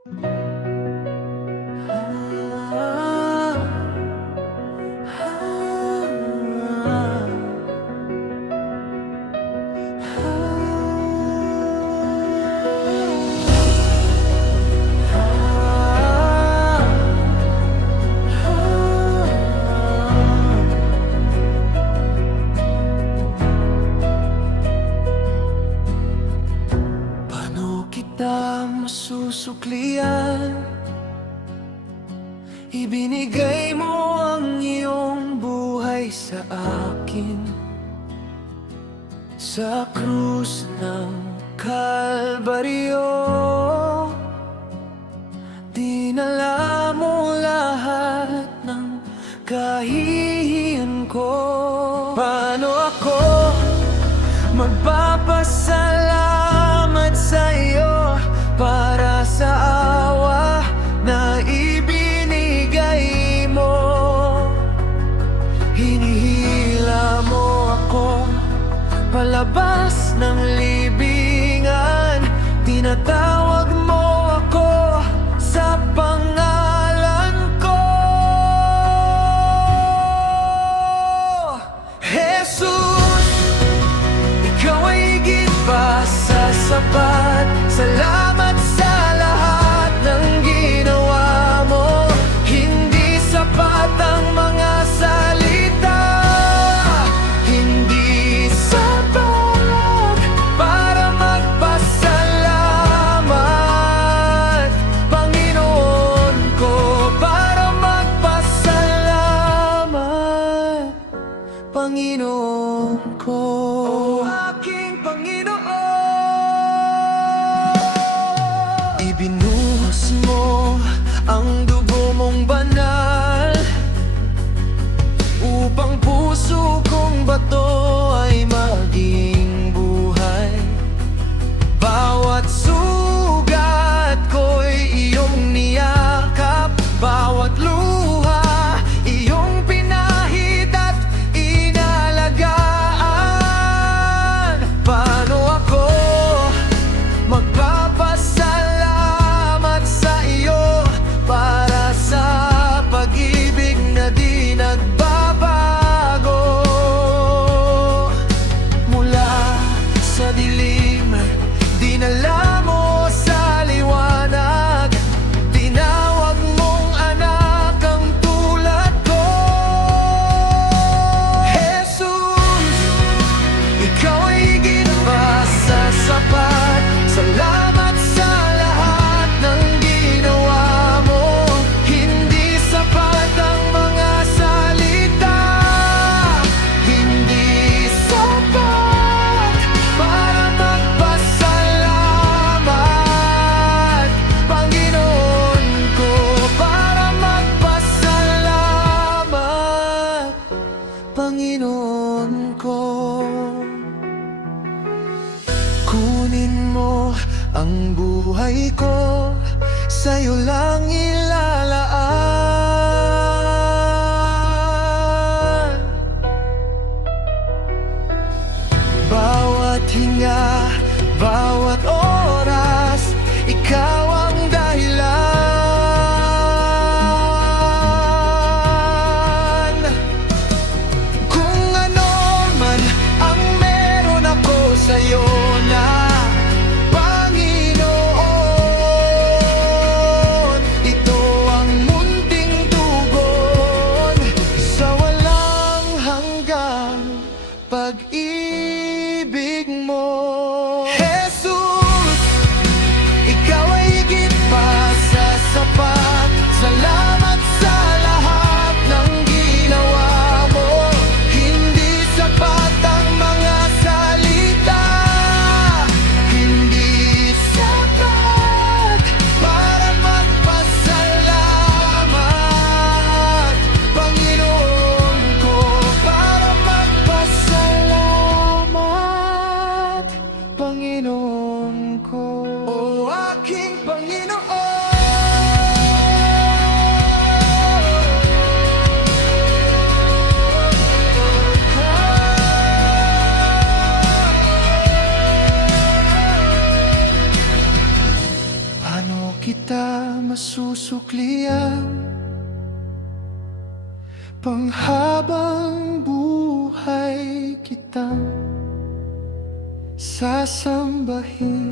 Paano kita masusuklian? Ibinigay mo ang iyong buhay sa akin sa krus ng Kalbaryo. Dinala mo lahat ng kahihiyan ko. Paano ako magpapasalamat sa iyo para sa awa na ibinigay mo? Hinihila mo ako palabas ng libingan, tinatawag mo ako sa pangalan ko. Jesus, ikaw ay higit pa sa sapat. Salamat sa lahat ng ginawa mo. Hindi sapat ang mga salita, hindi sapat para magpasalamat, Panginoon ko, para magpasalamat, Panginoon ko. O aking Panginoon, ibinuhos mo ang dugo mong banal upang puso kong bato ay maging buhay. Bawat sugat ko'y iyong niyakap, bawat luha iyong pinahid at inalagaan. Paano ako magpapasalamat sa iyo para sa pag-ibig na di nagbabago? Mula sa dilim, dinala mo sa liwanag, tinawag mong anak ang tulad ko. Jesus, ikaw ay higit pa sa sapat. Salamat sa lahat ng ginawa mo. Hindi sapat ang mga salita, hindi sapat para magpasalamat, Panginoon ko, para magpasalamat, Panginoon ko. Kunin mo ang buhay ko, sa'yo lang ilalaan. Bawat hinga, bawat oras, ikaw ang dahilan. Kung ano man ang meron ako sa'yo na, Panginoon, ito ang munting kita masusuklian, panghabang buhay kitang sasambahin.